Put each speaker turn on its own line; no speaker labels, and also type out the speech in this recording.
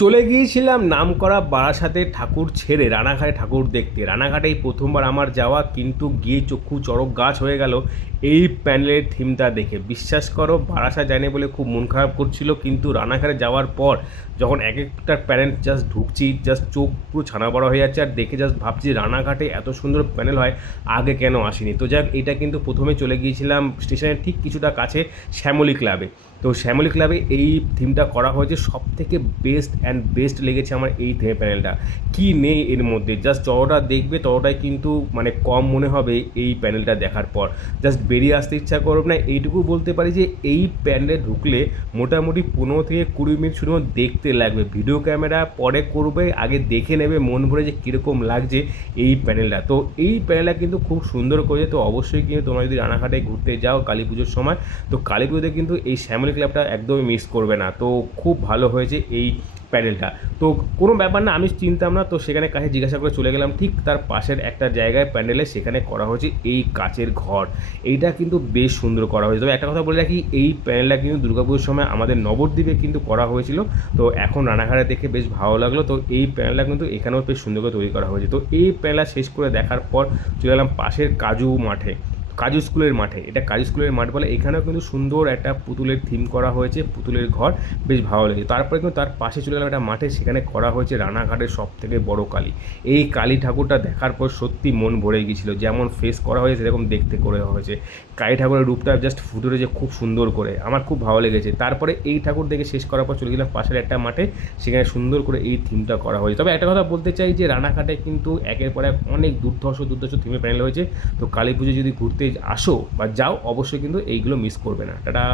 চলে গিয়েছিলাম নাম নামকরা বারাসাতে ঠাকুর ছেড়ে, রানাঘাটে ঠাকুর দেখতে। রানাঘাটেই প্রথমবার আমার যাওয়া, কিন্তু গিয়ে চক্ষু চড়ক গাছ হয়ে গেল এই প্যানেলের থিমটা দেখে। বিশ্বাস করো, বারাসা যায়নি বলে খুব মন খারাপ করছিল, কিন্তু রানাঘাটে যাওয়ার পর যখন এক একটা প্যানেল জাস্ট ঢুকছি জাস্ট চোখ পুরো ছানা বড়া হয়ে যাচ্ছে, আর দেখে জাস্ট ভাবছি রানাঘাটে এত সুন্দর প্যানেল হয়, আগে কেন আসেনি? তো যাক এটা কিন্তু প্রথমে চলে গিয়েছিলাম স্টেশনের ঠিক কিছুটা কাছে শ্যামলী ক্লাবে। তো শ্যামলী ক্লাবে এই থিমটা করা হয়েছে সব থেকে বেস্ট অ্যান্ড বেস্ট লেগেছে আমার এই থিম প্যানেলটা কি নেই এর মধ্যে? জাস্ট যতটা দেখবে, ততটাই কিন্তু মানে কম মনে হবে এই প্যানেলটা দেখার পর। জাস্ট বেরিয়ে আসতে ইচ্ছা করব না, এইটুকু বলতে পারি যে এই প্যানেলে ঢুকলে মোটামুটি পনেরো থেকে কুড়ি মিনিট শুধুমাত্র দেখতে লাগবে। ভিডিও ক্যামেরা পরে করবে, আগে দেখে নেবে, মন ভরে যে কীরকম লাগছে এই প্যানেলটা তো এই প্যানেলটা কিন্তু খুব সুন্দর করেছে, তো অবশ্যই কিন্তু তোমরা যদি রানাঘাটে ঘুরতে যাও কালী পুজোর সময়, তো কালী পুজোতে কিন্তু এই শ্যামলী ক্লাবটা একদমই মিস করবে না। তো খুব ভালো হয়েছে এই প্যানেলটা তো কোনো ব্যাপার না, আমি চিনতাম না, তো সেখানে কাছে জিজ্ঞাসা করে চলে গেলাম। ঠিক তার পাশের একটা জায়গায় প্যান্ডেলে সেখানে করা হয়েছে এই কাচের ঘর। এইটা কিন্তু বেশ সুন্দর করা হয়েছে। তবে একটা কথা বলে রাখি, এই প্যান্ডেলটা কিন্তু দুর্গাপুজোর সময় আমাদের নবদ্বীপে কিন্তু করা হয়েছিল। তো এখন রানাঘাটে দেখে বেশ ভালো লাগল। তো এই প্যানেলটা কিন্তু এখানেও বেশ সুন্দর করে তৈরি করা হয়েছে। তো এই প্যানেলটা শেষ করে দেখার পর চলে গেলাম পাশের কাজু মাঠে। কাজু স্কুলের মাঠে। এটা কাজু স্কুলের মাঠ বলে এখানেও কিন্তু সুন্দর একটা পুতুলের থিম করা হয়েছে, পুতুলের ঘর, বেশ ভালো লেগেছে। তারপরে কিন্তু তার পাশে চলে গেলাম একটা মাঠে, সেখানে করা হয়েছে রানাঘাটের সব থেকে বড় কালী। এই কালী ঠাকুরটা দেখার পর সত্যি মন ভরে গিয়েছিল, যেমন ফেস করা হয়েছে সেরকম দেখতে করে হয়েছে। কালী ঠাকুরের রূপটা জাস্ট ফুটে রয়েছে খুব সুন্দর করে, আমার খুব ভালো লেগেছে। তারপরে এই ঠাকুর দেখে শেষ করার পর চলে গেলাম পাশের একটা মাঠে, সেখানে সুন্দর করে এই থিমটা করা হয়েছে। তবে একটা কথা বলতে চাই যে রানাঘাটে কিন্তু একের পর এক অনেক দুর্ধর্ষ দুর্ধর্ষ থিমে প্যানেল হয়েছে। তো কালী পুজো যদি ঘুরতে আসো বা যাও অবশ্যই কিন্তু এইগুলো মিস করবে না। টাটা।